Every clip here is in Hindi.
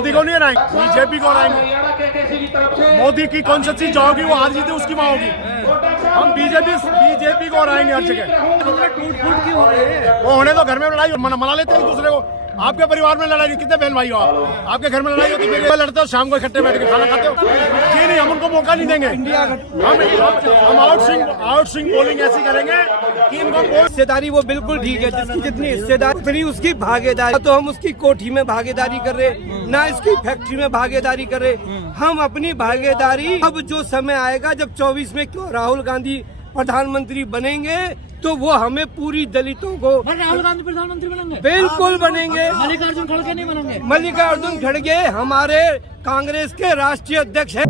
मोदी को नहीं हराएंगे, बीजेपी को हराएंगे। मोदी की कौन सी चीज जाओगी वो हार जीते उसकी माँ होगी। हम बीजेपी को हराएंगे हर जगह। टूट फूट क्यों हो रही है? वो होने तो घर में लड़ाई मना लेते हैं एक दूसरे को। आपके परिवार में लड़ाई, कितने बहन भाई हो आप? आपके घर में लड़ाई होती है, लड़ते हो शाम को इकट्ठे बैठ के खाना खाते हो। जी नहीं, हम उनको मौका नहीं देंगे। हम आउट स्विंग पोलिंग ऐसी करेंगे कि इनको हिस्सेदारी वो बिल्कुल ठीक है, जिसकी जितनी हिस्सेदारी फ्री उसकी भागीदारी, तो हम उसकी कोठी में भागीदारी कर रहे, ना इसकी फैक्ट्री में भागीदारी कर रहे। हम अपनी भागीदारी, अब जो समय आएगा जब 24 में राहुल गांधी प्रधानमंत्री बनेंगे तो वो हमें पूरी दलितों को। राहुल गांधी प्रधानमंत्री बनेंगे? बिल्कुल बनेंगे। मल्लिकार्जुन खड़गे नहीं बनेंगे? मल्लिकार्जुन खड़गे हमारे कांग्रेस के राष्ट्रीय अध्यक्ष हैं।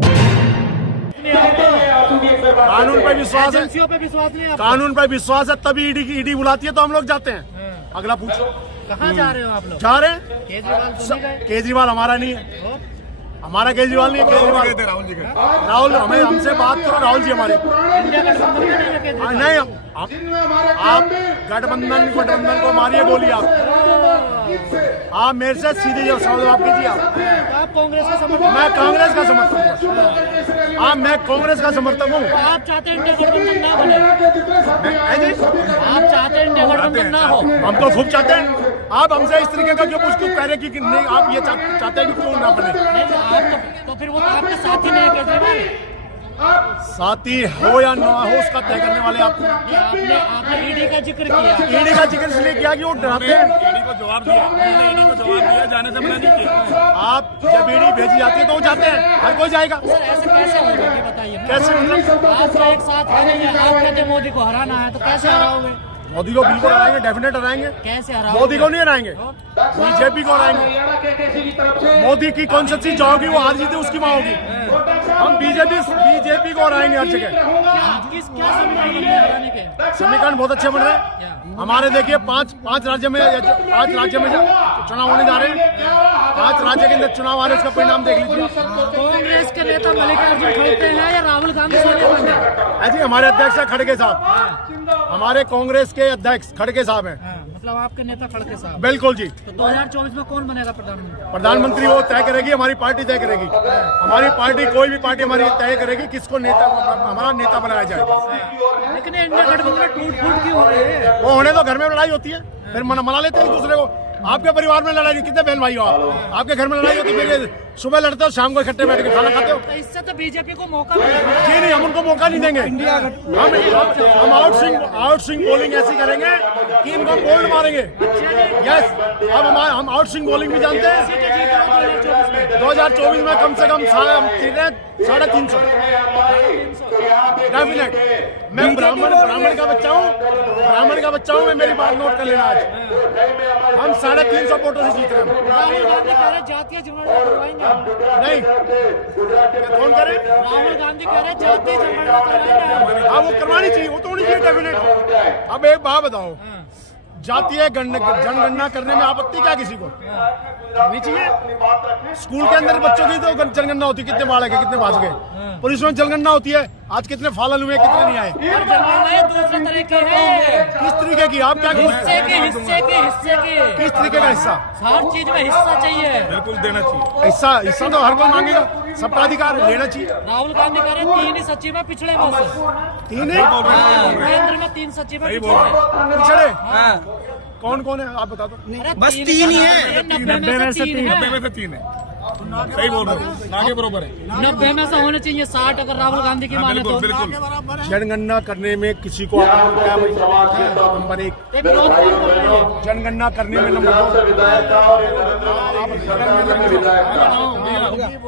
कानून पर विश्वास है, एजेंसियों पे विश्वास नहीं है? कानून पर विश्वास है, तभी ईडी बुलाती है तो हम लोग जाते हैं। अगला पूछो। कहाँ जा रहे हो आप लोग? जा रहे हैं केजरीवाल तो नहीं गए? केजरीवाल हमारा नहीं है, हमारा केजरीवाल नहीं है। केजरीवाल राहुल, हमें हमसे बात करो, राहुल जी हमारे इंडिया गठबंधन में नहीं है केजरीवाल? नहीं। आप गठबंधन को मारिए गोली। आप मेरे से सीधे सवाल कीजिए। आप कांग्रेस का समर्थक? मैं कांग्रेस का समर्थक हूँ। मैं कांग्रेस का समर्थक हूँ। आप चाहते हैं इंडिया गठबंधन ना बने? आप चाहते हैं इंडिया गठबंधन ना हो? हम तो खूब चाहते हैं। आप हमसे इस तरीके का क्यों कह रहे कि नहीं, आप ये चाहते हैं कि क्यों ना बने? तो फिर वो तो आपके साथी नहीं है केजरीवाल? साथी हो या ना हो उसका तय करने वाले आपको। आपने ईडी का जिक्र किया। ईडी का जिक्र इसलिए किया कि वो डराते हैं। ईडी को जवाब दिया, जाने से मना नहीं किया। आप जब ईडी भेजी जाती है तो वो जाते हैं, हर कोई जाएगा। सर ऐसे कैसे होगा ये बताइए? कैसे मतलब? आप तो एक साथ है नहीं, आप कहते मोदी को हराना है, तो कैसे हराओगे? मोदी को बिल्कुल हराएंगे, डेफिनेट हराएंगे। कैसे हराओगे? मोदी को नहीं हराएंगे, बीजेपी को हराएंगे। मोदी की कौन सी चीज जाओगी वो हार जीते उसकी माँ होगी। हम बीजेपी को हराएंगे हर जगह। क्या समीकरण के? समीकरण बहुत अच्छे बन रहे हैं हमारे। देखिए पांच राज्य में चुनाव होने जा रहे हैं। 5 राज्य के अंदर चुनाव आ रहे हैं, उसका परिणाम देख लीजिए। कांग्रेस के नेता मल्लिकार्जुन खड़गे हैं या राहुल गांधी सोनिया गांधी? जी हमारे अध्यक्ष है खड़गे साहब, हमारे कांग्रेस के अध्यक्ष खड़गे साहब हैं। मतलब आपके नेता खड़गे साहब? बिल्कुल जी। तो 2024 में कौन बनेगा प्रधानमंत्री? प्रधानमंत्री वो तय करेगी, हमारी पार्टी तय करेगी। हमारी पार्टी, कोई भी पार्टी हमारी तय करेगी किसको हमारा नेता बनाया जाए। लेकिन इंडिया गठबंधन में टूट फूट क्यों हो रही है? वो होने तो घर में लड़ाई होती है, फिर मना लेते हैं एक दूसरे को। आपके परिवार में लड़ाई, कितने बहन भाई हो आप? आपके घर में लड़ाई होती है, फिर सुबह लड़ते हो शाम को इकट्ठे बैठ के खाना खाते हो। तो इससे तो बीजेपी को मौका मिलेगा। जी नहीं, हम उनको मौका नहीं देंगे। हम आउट स्विंग पोलिंग ऐसी करेंगे कि इनको बोल्ड मारेंगे। यस, अब हम आउट स्विंग पोलिंग भी जानते हैं। 2024 में कम से कम 350 डेफिनेट। मैं ब्राह्मण का बच्चा हूँ, मैं मेरी बात नोट कर लेना। आज हम 350 वोटों से जीत रहे हैं। राहुल गांधी कह रहे जातीय जनगणना करवाएंगे? नहीं, कौन करे? राहुल गांधी कह रहे जातीय जनगणना करवाएंगे। हाँ, वो करवानी चाहिए, वो तो होनी चाहिए डेफिनेट। अब एक बात बताओ, जातीय जनगणना करने में आपत्ति क्या किसी को? नहीं चाहिए। स्कूल के अंदर बच्चों की तो जनगणना होती है, कितने बालक है, कितने पास गए। पुलिस में जनगणना होती है, आज कितने फालल हुए, कितने नहीं आए। जनगणना दूसरे तरीके है। किस तरीके की? आप क्या हिस्से के किस तरीके का हिस्सा? हर चीज में हिस्सा चाहिए। बिल्कुल देना चाहिए। हिस्सा तो हर कोई मांगेगा, सबका अधिकार लेना चाहिए। राहुल गांधी कह रहे 3 ही सचिव में पिछड़े बस। 3 केंद्र में 3 सचिव में पिछड़े। कौन है आप बता दो। बस 3 ही है। 90 में से 3 है। सही बोल रहे हो, आगे बरोबर है। 90 में से होने चाहिए 60 अगर राहुल गांधी की माने तो। बिल्कुल। जनगणना करने में किसी को नंबर 1, जनगणना करने में नंबर 2।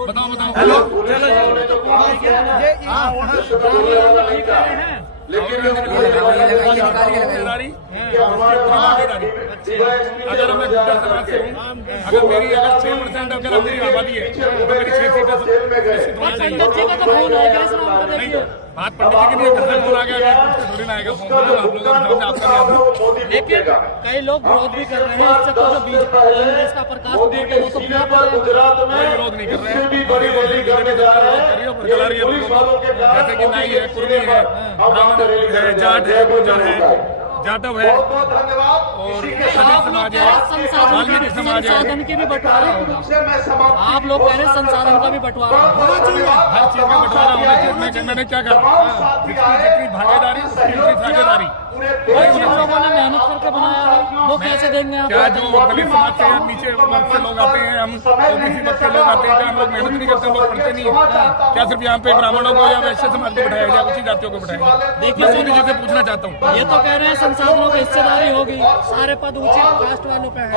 बताओ। हेलो, अगर मैं गुर्जर समाज से हूँ, अगर मेरी 6% अगर मेरी आबादी है तो मेरी 6 सीटें पंडित जी का तो फोन आएगा इस नाम पर देखिए। बात पंडित जी की नहीं है, घर से फोन आ गया, थोड़ी ना आएगा फोन। आप लोग आपका लेकिन कई लोग विरोध भी कर रहे हैं इससे, तो जो कांग्रेस का प्रकाश बेटे वो तो क्या विरोध नहीं कर रहे हैं। जैसे कि नाई है, कुर्मी है, ब्राह्मण है, जाट है, गुर्जर है, जाटव है और दलित समाज है, वाल्मीकि समाज है। संसाधन की भी बंटवारा होगा। आप लोग कह रहे हैं संसाधन का भी बंटवारा होगा। हर चीज का बंटवारा होना चाहिए। मैंने क्या कहा, जिसकी जितनी भागीदारी उसकी उतनी साझेदारी। जिन लोगों ने मेहनत करके बनाया है वो कैसे देंगे आप? क्या जो दलित समाज से नीचे वर्ग से लोग आते हैं, हम ओबीसी वर्ग के लोग आते हैं, क्या हम लोग मेहनत नहीं करते, हम लोग पढ़ते नहीं है? क्या सिर्फ यहाँ पे ब्राह्मणों को या वैश्य समाज को बिठाया जाए, उसी जातियों को बिठाया जाए? देखिए मोदी जी से पूछना चाहता हूँ। ये तो कह रहे हैं संसाधनों की हिस्सेदारी होगी, सारे पद ऊंचे कास्ट वालों पे है।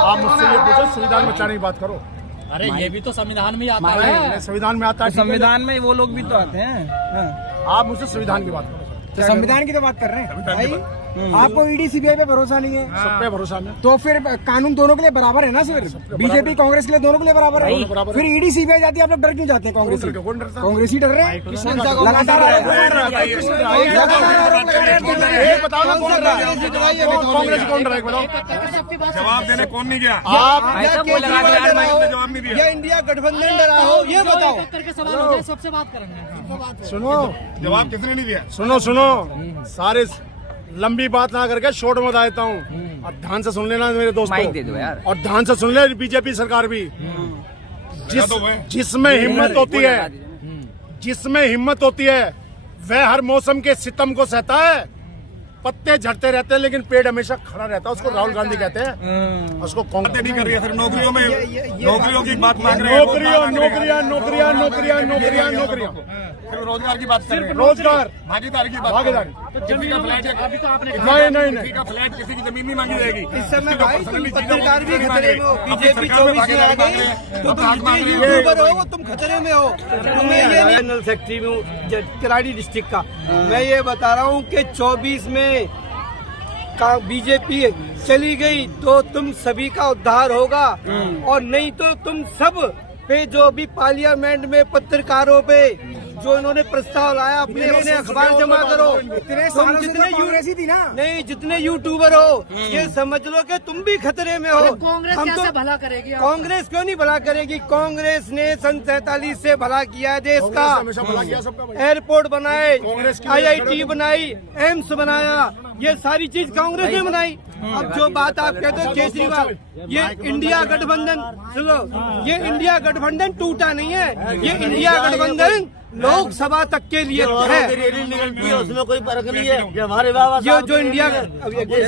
आप मुझसे ये पूछो, संविधान में बचाने की बात करो। अरे ये भी तो संविधान में ही आता है। संविधान में आता है, संविधान में वो लोग भी तो आते हैं। आप मुझसे संविधान की बात करो। तो संविधान की तो बात कर रहे हैं भाई। आपको ईडी सीबीआई पे भरोसा नहीं है, सब पे भरोसा नहीं। तो फिर कानून दोनों के लिए बराबर है ना सर? बीजेपी कांग्रेस के लिए दोनों के लिए बराबर है। बराबर फिर ईडी सीबीआई जाती है, आप लोग डर क्यों जाते हैं? कांग्रेस कौन डरता है? कांग्रेस ही डर रहे हैं लगातार। ये बताओ ना, कौन डरा है? कांग्रेस कौन डरा है बताओ? सबकी बात जवाब देने कौन नहीं गया? आप जवाब नहीं दिया। या इंडिया गठबंधन डरा हो, ये बताओ। करके सवाल हो जाए, सबसे बात करेंगे। सुनो, जवाब किसने नहीं दिया? सुनो सारे लंबी बात ना करके शॉर्ट में बता देता हूँ। और ध्यान से सुन लेना मेरे दोस्तों, माइक दे दो यार। और ध्यान से सुन ले बीजेपी सरकार भी, जिसमें हिम्मत होती है, जिसमें हिम्मत होती है वह हर मौसम के सितम को सहता है। पत्ते झड़ते रहते हैं लेकिन पेड़ हमेशा खड़ा रहता है। उसको राहुल गांधी कहते हैं। उसको कांग्रेस नहीं कर रही है, सिर्फ नौकरियों में नौकरियों की बात मांग रहे हैं। नौकरियां सिर्फ रोजगार की बात कर रहे हैं। रोजगार, भागीदारी की बात, भागीदारी। किसी का फ्लैट अभी तो आपने नहीं किसी का फ्लैट, किसी की जमीन नहीं मांगी जाएगी। इस समय भाई तुम पर्सनली चीजों पत्रकार भी नहीं खतरे में हो। बीजेपी 24 में आ गई तो तुम जितने यूट्यूबर हो वो तुम खतरे में हो। तुम्हें ये जनरल सेक्रेटरी में हूँ किराड़ी डिस्ट्रिक्ट का। मैं ये बता रहा हूँ कि 24 में बीजेपी चली गई तो तुम सभी का उद्धार होगा, और नहीं तो तुम सब पे जो भी पार्लियामेंट में पत्रकारों पे जो इन्होंने प्रस्ताव लाया, अपने अपने अखबार जमा करो। तुम जितने थी ना, नहीं जितने यूट्यूबर हो ये समझ लो कि तुम भी खतरे में हो। कांग्रेस हम कैसे तो भला करेगी? कांग्रेस क्यों नहीं भला करेगी? कांग्रेस ने सन 47 से भला किया है देश का। हमेशा भला किया सबका। एयरपोर्ट बनाए, कांग्रेस की IIT बनाई, एम्स बनाया, ये सारी चीज कांग्रेस ने बनाई। अब जो बात आप कहते हो केजरीवाल, ये इंडिया गठबंधन, सुनो, ये इंडिया गठबंधन टूटा नहीं है, ये इंडिया गठबंधन लोकसभा तक के लिए है। रैली निकलती है उसमें कोई फर्क नहीं है। ये हमारे बाबा ये जो इंडिया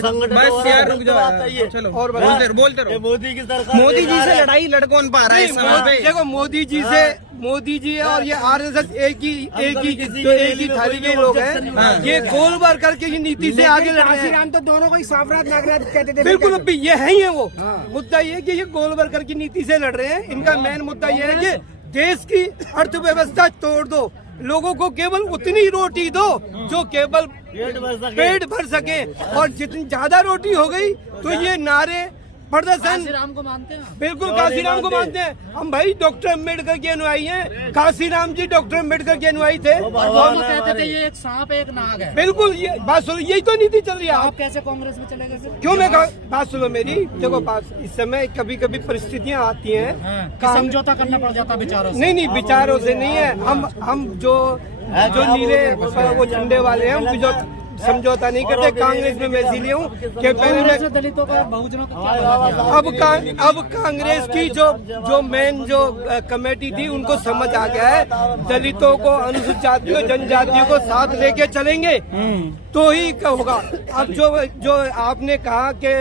संगठन और बोलते रहो। मोदी की सरकार, मोदी जी से लड़ाई लड़ कौन पा रहा है इस समय पे? देखो मोदी जी और ये RSS एक ही थाली के लोग हैं। ये गोल बार करके ये नीति से आगे लड़ रहे हैं। राम तो दोनों को ही साफरात नागरात कहते थे। बिल्कुल अभी ये है ही है वो मुद्दा, ये कि ये गोल बार करके नीति से लड़ रहे हैं। इनका मेन मुद्दा ये है कि देश की अर्थव्यवस्था तोड़ दो, लोगों को केवल उतनी रोटी दो जो केवल पेट भर सके, और जितनी ज्यादा रोटी हो गई तो ये नारे प्रदर्शन। काशीराम को मानते हैं? बिल्कुल काशीराम को मानते हैं हम भाई। डॉक्टर अम्बेडकर के अनुयायी हैं। काशीराम जी डॉक्टर अम्बेडकर के अनुयायी थे। वो कहते थे ये एक सांप एक नाग है। बिल्कुल ये बात सुनो, यही तो नीति चल रही है। आप कैसे कांग्रेस में चले गए फिर? क्यों मैं बात सुनो मेरी, देखो बात इस समय कभी कभी परिस्थितियां आती हैं कि समझौता करना पड़ जाता विचारों से। नहीं विचारों से नहीं है। हम जो नीले वो झंडे वाले हैं हम जो समझौता नहीं करते। कांग्रेस में मैं इसीलिए हूँ कि पहले मैं दलितों का बहुजनों का अब कांग्रेस की जो मेन जो कमेटी थी उनको समझ आ गया है, दलितों को, अनुसूचित जातियों, जनजातियों को साथ लेके चलेंगे तो ही होगा। अब जो आपने कहा कि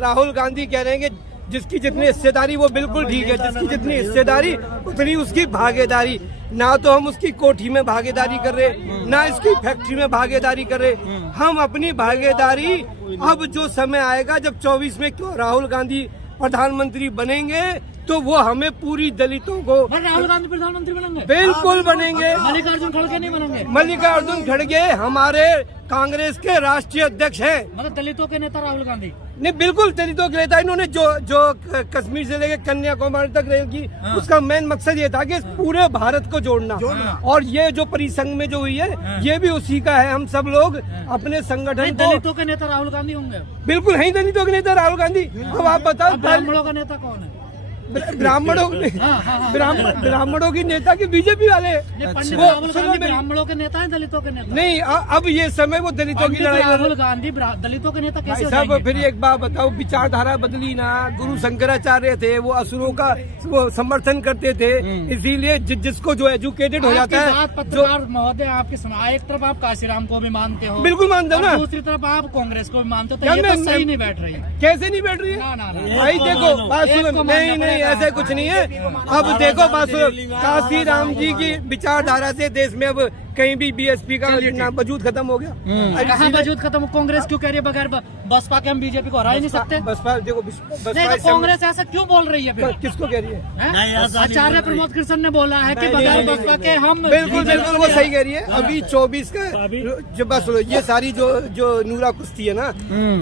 राहुल गांधी कह रहे हैं कि जिसकी जितनी हिस्सेदारी वो बिल्कुल ठीक है, जिसकी जितनी हिस्सेदारी उतनी उसकी भागीदारी। ना तो हम उसकी कोठी में भागीदारी कर रहे, ना इसकी फैक्ट्री में भागीदारी कर रहे। हम अपनी भागीदारी, अब जो समय आएगा जब 24 में राहुल गांधी प्रधानमंत्री बनेंगे तो वो हमें पूरी दलितों को। राहुल गांधी प्रधानमंत्री बनेंगे? बिल्कुल बनेंगे। मल्लिकार्जुन खड़गे नहीं बनेंगे? मल्लिकार्जुन खड़गे हमारे कांग्रेस के राष्ट्रीय अध्यक्ष हैं। मतलब दलितों के नेता राहुल गांधी? नहीं बिल्कुल दलितों के नेता। इन्होंने जो कश्मीर से लेकर कन्याकुमारी तक रेल की, उसका मेन मकसद ये था कि पूरे भारत को जोड़ना। और ये जो परिसंघ में जो हुई है ये भी उसी का है। हम सब लोग अपने संगठन को। दलितों के नेता राहुल गांधी होंगे? बिल्कुल है दलितों के नेता राहुल गांधी। अब आप बताओ ब्राह्मणों का नेता कौन है? ब्राह्मणों ब्राह्मणों की नेता की बीजेपी वाले पंडित वो राहुल सुनो गांधी मेरी- ब्राह्मणों के नेता हैं, दलितों के नेता? नहीं अब ये समय वो दलितों की पंडित लड़ाई कर रहे राहुल गांधी दलितों के नेता भाई कैसे हो साहब। जाएंगे? फिर एक बात बताओ, विचारधारा बदली ना। गुरु शंकराचार्य थे, वो असुरों का वो समर्थन करते थे, इसीलिए जिसको जो एजुकेटेड हो आपके जाता साथ है पत्रकार महोदय आपके सुना, एक तरफ आप काशीराम को भी मानते हो, बिल्कुल मानते हो और ना। दूसरी तरफ आप कांग्रेस को भी मानते हो, तो क्या ये तो मैं- सही नहीं बैठ रही। कैसे नहीं बैठ रही है? ना, ना, ना। भाई देखो बात एक सुनो, को मानना नहीं नहीं पड़ेगा। ऐसा कुछ नहीं है। अब देखो बात सुनो, काशी राम जी की विचारधारा से देश में अब कहीं भी बीएसपी का वजूद खत्म हो गया। कहाँ वजूद खत्म? कांग्रेस क्यों कह रही है बगैर बसपा के हम बीजेपी को हरा ही नहीं सकते? बसपा देखो नहीं, बसपा तो इस समय- कांग्रेस ऐसा क्यों बोल रही है फिर? किसको कह रही है? हैं? आचार्य प्रमोद कृष्ण ने बोला है कि बगैर बसपा के हम बिल्कुल बिल्कुल वो सही कह रही है। अभी 24 का जो बस ये सारी जो नूरा कुश्ती है ना,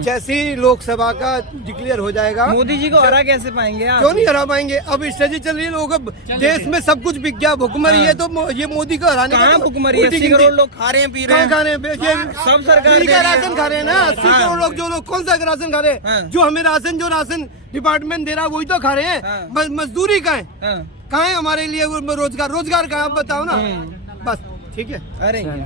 जैसे ही लोकसभा का डिक्लेयर हो जाएगा, मोदी जी को हरा कैसे पाएंगे आप? क्यों नहीं हरा पाएंगे? अब स्ट्रेटेजी चल रही है, लोग अब देश में सब कुछ बिक गया, भुखमरी है, तो ये मोदी को हराने कहाँ का भुखमरी? 80 करोड़ लोग खा रहे हैं, पी रहे हैं। खा रहे हैं, ये सब सरकार फ्री दे का रही है। राशन खा रहे हैं ना। 80 करोड़ लोग, जो लोग कौन सा राशन खा रहे हैं? जो हमें जो राशन डिपार्टमेंट दे रहा है वही तो खा रहे हैं। मजदूरी का है, कहाँ है हमारे लिए वो रोजगार? रोजगार कहाँ, आप बताओ ना। बस ठीक है। अरे